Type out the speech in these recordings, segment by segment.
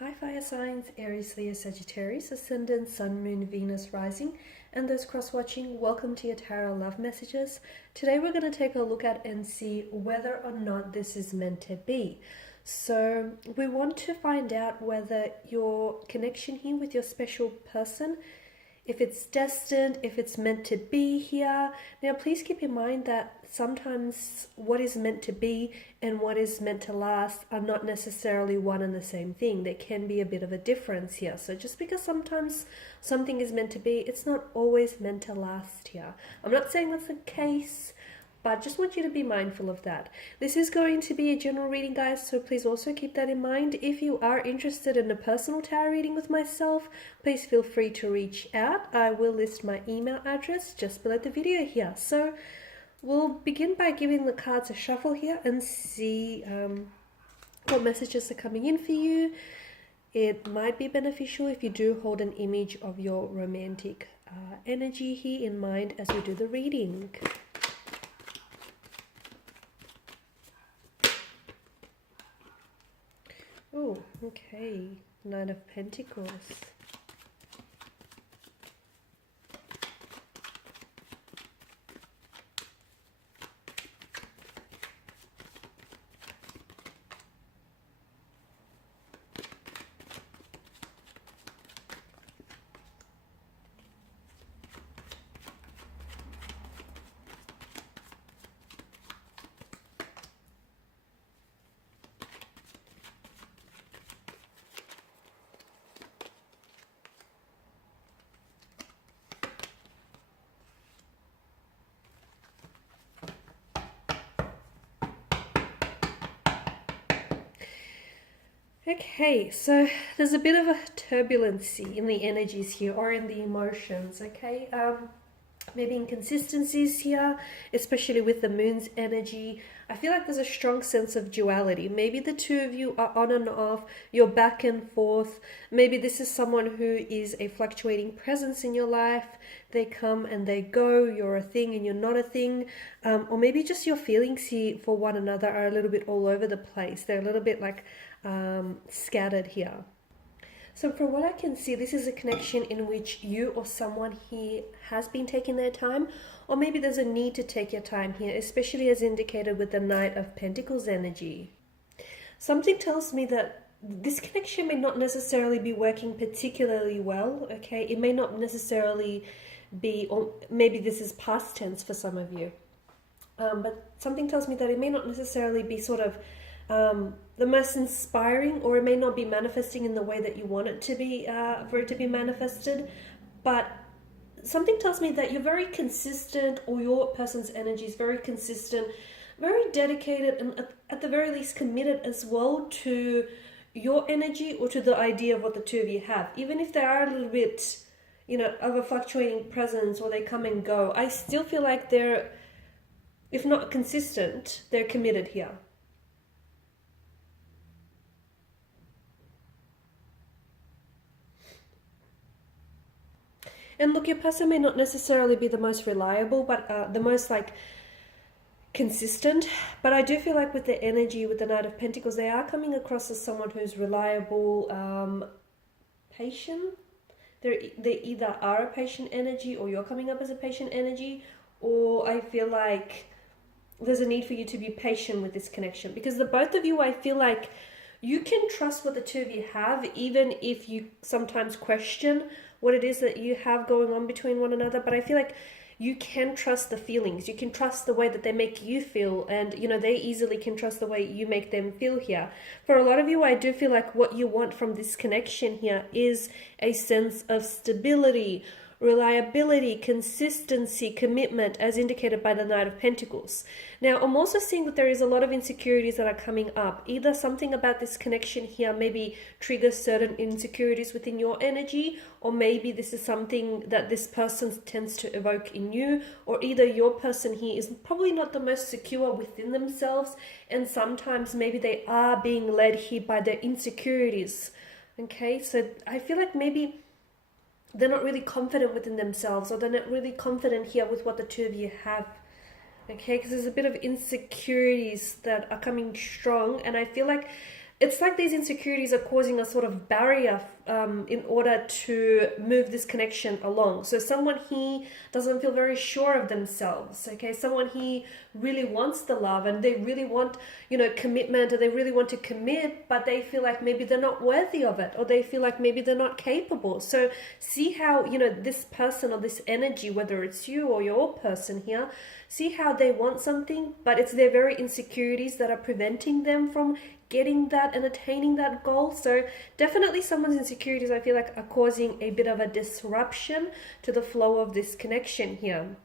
Hi fire signs, Aries, Leo, Sagittarius, Ascendant, Sun, Moon, Venus, Rising, and those cross-watching, welcome to your tarot love messages. Today we're going to take a look at and see whether or not this is meant to be. So we want to find out whether your connection here with your special person, if it's destined, if it's meant to be here. Now please keep in mind that sometimes what is meant to be and what is meant to last are not necessarily one and the same thing. There can be a bit of a difference here. So just because sometimes something is meant to be, it's not always meant to last here. I'm not saying that's the case, but just want you to be mindful of that. This is going to be a general reading, guys, so please also keep that in mind. If you are interested in a personal tarot reading with myself, please feel free to reach out. I will list my email address just below the video here. So we'll begin by giving the cards a shuffle here and see what messages are coming in for you. It might be beneficial if you do hold an image of your romantic energy here in mind as we do the reading. Oh, okay. Nine of Pentacles. Okay, so there's a bit of a turbulency in the energies here or in the emotions, okay? Maybe inconsistencies here, especially with the moon's energy. I feel like there's a strong sense of duality. Maybe the two of you are on and off, you're back and forth. Maybe this is someone who is a fluctuating presence in your life. They come and they go, you're a thing and you're not a thing. Or maybe just your feelings here for one another are a little bit all over the place. They're a little bit like scattered here. So from what I can see, this is a connection in which you or someone here has been taking their time, or maybe there's a need to take your time here, especially as indicated with the Knight of Pentacles energy. Something tells me that this connection may not necessarily be working particularly well, okay? It may not necessarily be, or maybe this is past tense for some of you, but something tells me that it may not necessarily be sort of the most inspiring, or it may not be manifesting in the way that you want it to be, for it to be manifested. But something tells me that you're very consistent, or your person's energy is very consistent, very dedicated, and at the very least committed as well to your energy or to the idea of what the two of you have. Even if they are a little bit, you know, of a fluctuating presence, or they come and go, I still feel like they're, if not consistent, they're committed here. And look, your person may not necessarily be the most reliable, but the most like consistent. But I do feel like with the energy, with the Knight of Pentacles, they are coming across as someone who's reliable, patient. They either are a patient energy, or you're coming up as a patient energy, or I feel like there's a need for you to be patient with this connection, because the both of you, I feel like you can trust what the two of you have, even if you sometimes question what it is that you have going on between one another. But I feel like you can trust the feelings. You can trust the way that they make you feel, and you know, they easily can trust the way you make them feel here. For a lot of you, I do feel like what you want from this connection here is a sense of stability, reliability, consistency, commitment, as indicated by the Knight of Pentacles. Now, I'm also seeing that there is a lot of insecurities that are coming up. Either something about this connection here maybe triggers certain insecurities within your energy, or maybe this is something that this person tends to evoke in you, or either your person here is probably not the most secure within themselves, and sometimes maybe they are being led here by their insecurities. Okay, so I feel like maybe they're not really confident within themselves, or they're not really confident here with what the two of you have. Okay, because there's a bit of insecurities that are coming strong, and I feel like it's like these insecurities are causing a sort of barrier in order to move this connection along. So someone here doesn't feel very sure of themselves, okay? Someone here really wants the love and they really want, you know, commitment, or they really want to commit, but they feel like maybe they're not worthy of it, or they feel like maybe they're not capable. So see how, you know, this person or this energy, whether it's you or your person here, see how they want something, but it's their very insecurities that are preventing them from getting that and attaining that goal. So definitely someone's insecurities, I feel like, are causing a bit of a disruption to the flow of this connection here.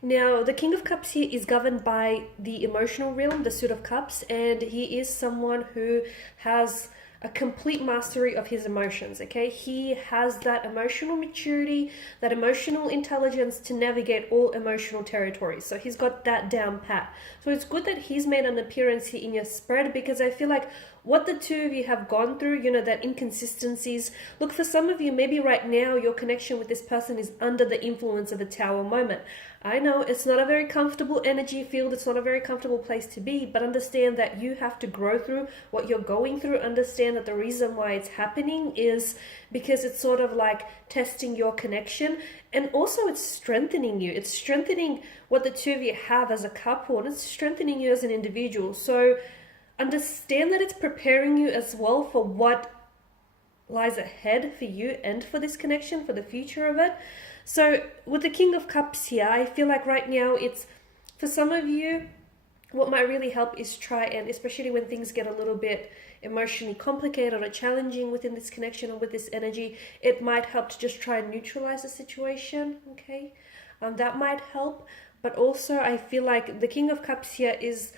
Now, the King of Cups here is governed by the emotional realm, the Suit of Cups, and he is someone who has a complete mastery of his emotions, okay? He has that emotional maturity, that emotional intelligence to navigate all emotional territories. So he's got that down pat. So it's good that he's made an appearance here in your spread, because I feel like what the two of you have gone through, you know, that inconsistencies. Look, for some of you, maybe right now your connection with this person is under the influence of a Tower moment. I know it's not a very comfortable energy field, it's not a very comfortable place to be, but understand that you have to grow through what you're going through. Understand that the reason why it's happening is because it's sort of like testing your connection, and also it's strengthening you. It's strengthening what the two of you have as a couple, and it's strengthening you as an individual. So understand that it's preparing you as well for what lies ahead for you and for this connection, for the future of it. So with the King of Cups here, I feel like right now it's, for some of you, what might really help is try and, especially when things get a little bit emotionally complicated or challenging within this connection or with this energy, it might help to just try and neutralize the situation, okay? That might help. But also I feel like the King of Cups here is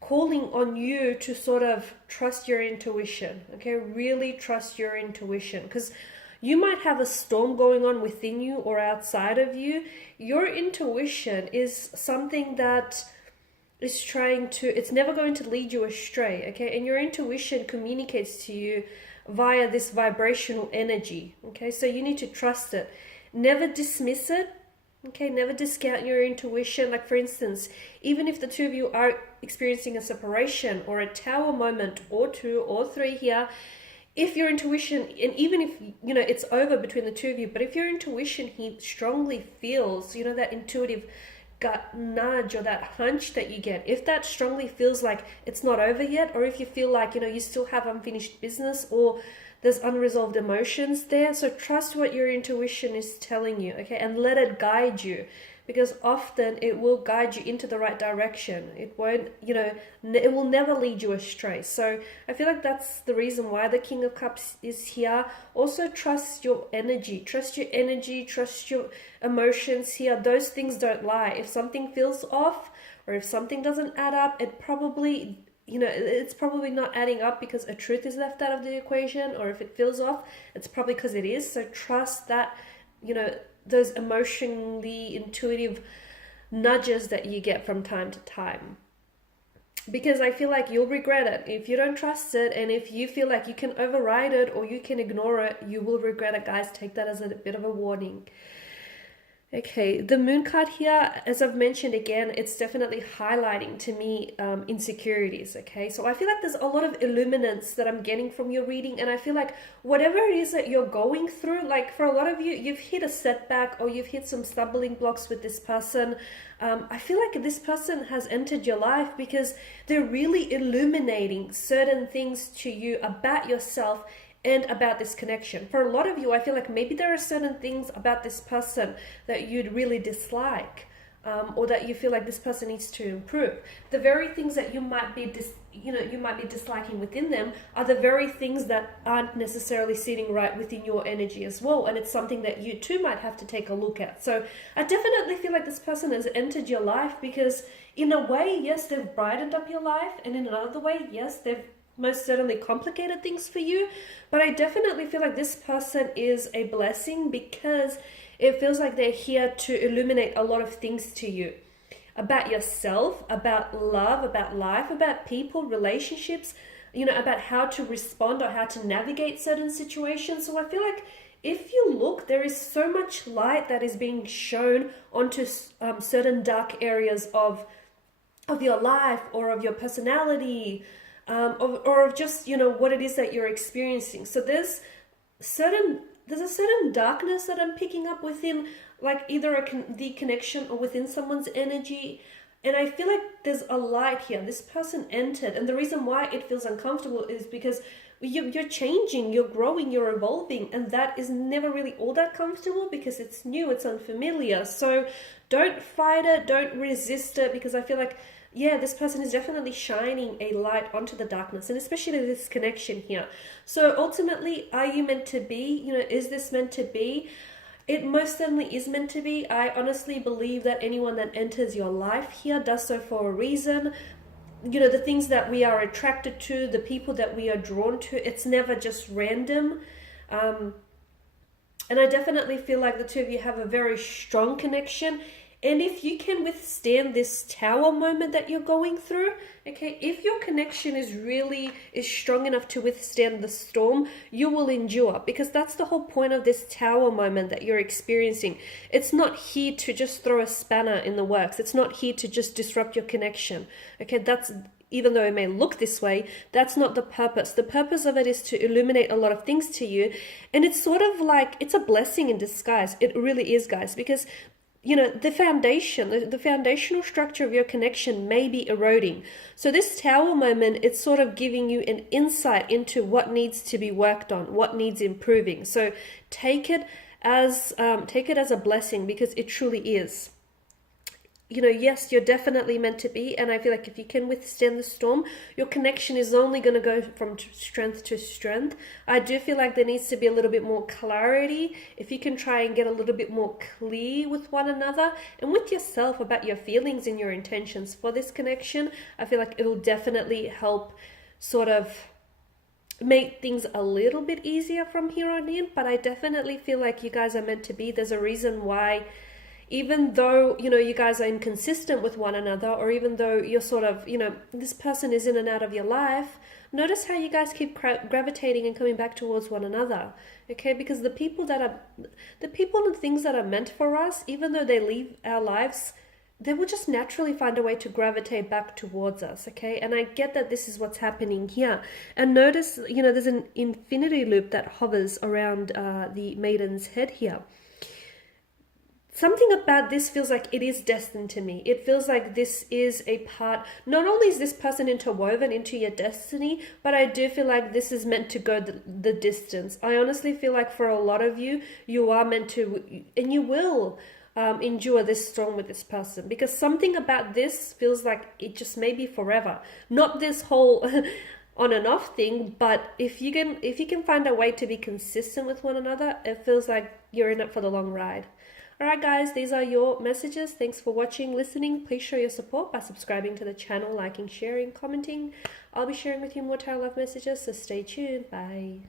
calling on you to sort of trust your intuition, okay? Really trust your intuition, because you might have a storm going on within you or outside of you. Your intuition is something that is trying to, it's never going to lead you astray, okay? And your intuition communicates to you via this vibrational energy, okay? So you need to trust it. Never dismiss it, okay? Never discount your intuition. Like, for instance, even if the two of you are experiencing a separation or a Tower moment or two or three here, if your intuition, and even if, you know, it's over between the two of you, but if your intuition he strongly feels, you know, that intuitive gut nudge or that hunch that you get, if that strongly feels like it's not over yet, or if you feel like, you know, you still have unfinished business or there's unresolved emotions there, so trust what your intuition is telling you, okay? And let it guide you, because often it will guide you into the right direction. It won't, you know, it will never lead you astray. So I feel like that's the reason why the King of Cups is here. Also trust your energy, trust your emotions here. Those things don't lie. If something feels off or if something doesn't add up, it probably, you know, it's probably not adding up because a truth is left out of the equation, or if it feels off, it's probably because it is. So trust that, you know, those emotionally intuitive nudges that you get from time to time, because I feel like you'll regret it if you don't trust it. And if you feel like you can override it or you can ignore it, you will regret it, guys. Take that as a bit of a warning. Okay, the Moon card here, as I've mentioned again, it's definitely highlighting to me insecurities, okay? So I feel like there's a lot of illuminance that I'm getting from your reading, and I feel like whatever it is that you're going through, like for a lot of you, you've hit a setback or you've hit some stumbling blocks with this person. I feel like this person has entered your life because they're really illuminating certain things to you about yourself and about this connection. For a lot of you, I feel like maybe there are certain things about this person that you'd really dislike, or that you feel like this person needs to improve. The very things that you might be disliking within them are the very things that aren't necessarily sitting right within your energy as well, and it's something that you too might have to take a look at. So I definitely feel like this person has entered your life because in a way, yes, they've brightened up your life, and in another way, yes, they've most certainly complicated things for you. But I definitely feel like this person is a blessing because it feels like they're here to illuminate a lot of things to you about yourself, about love, about life, about people, relationships, you know, about how to respond or how to navigate certain situations. So I feel like if you look, there is so much light that is being shown onto certain dark areas of your life or of your personality, or of just, you know, what it is that you're experiencing. So there's a certain darkness that I'm picking up within, like either the connection or within someone's energy. And I feel like there's a light here. This person entered, and the reason why it feels uncomfortable is because you're changing, you're growing, you're evolving, and that is never really all that comfortable because it's new, it's unfamiliar. So don't fight it, don't resist it, because I feel like, yeah, this person is definitely shining a light onto the darkness, and especially this connection here. So ultimately, are you meant to be? You know, is this meant to be? It most certainly is meant to be. I honestly believe that anyone that enters your life here does so for a reason. You know, the things that we are attracted to, the people that we are drawn to, it's never just random. And I definitely feel like the two of you have a very strong connection. And if you can withstand this tower moment that you're going through, okay, if your connection is strong enough to withstand the storm, you will endure, because that's the whole point of this tower moment that you're experiencing. It's not here to just throw a spanner in the works. It's not here to just disrupt your connection. Okay, that's, even though it may look this way, that's not the purpose. The purpose of it is to illuminate a lot of things to you. And it's sort of like, it's a blessing in disguise. It really is, guys, because you know, the foundational structure of your connection may be eroding. So this tower moment, it's sort of giving you an insight into what needs to be worked on, what needs improving. So take it as a blessing, because it truly is. You know, yes, you're definitely meant to be, and I feel like if you can withstand the storm, your connection is only going to go from strength to strength. I do feel like there needs to be a little bit more clarity. If you can try and get a little bit more clear with one another and with yourself about your feelings and your intentions for this connection, I feel like it'll definitely help sort of make things a little bit easier from here on in. But I definitely feel like you guys are meant to be. There's a reason why, even though, you know, you guys are inconsistent with one another, or even though you're sort of, you know, this person is in and out of your life, notice how you guys keep gravitating and coming back towards one another, okay? Because the people and things that are meant for us, even though they leave our lives, they will just naturally find a way to gravitate back towards us, okay? And I get that this is what's happening here. And notice, you know, there's an infinity loop that hovers around the maiden's head here. Something about this feels like it is destined to me. It feels like this is a part, not only is this person interwoven into your destiny, but I do feel like this is meant to go the distance. I honestly feel like for a lot of you, you are meant to, and you will endure this storm with this person, because something about this feels like it just may be forever. Not this whole on and off thing, but if you can find a way to be consistent with one another, it feels like you're in it for the long ride. Alright guys, these are your messages. Thanks for watching, listening. Please show your support by subscribing to the channel, liking, sharing, commenting. I'll be sharing with you more tarot love messages, so stay tuned. Bye.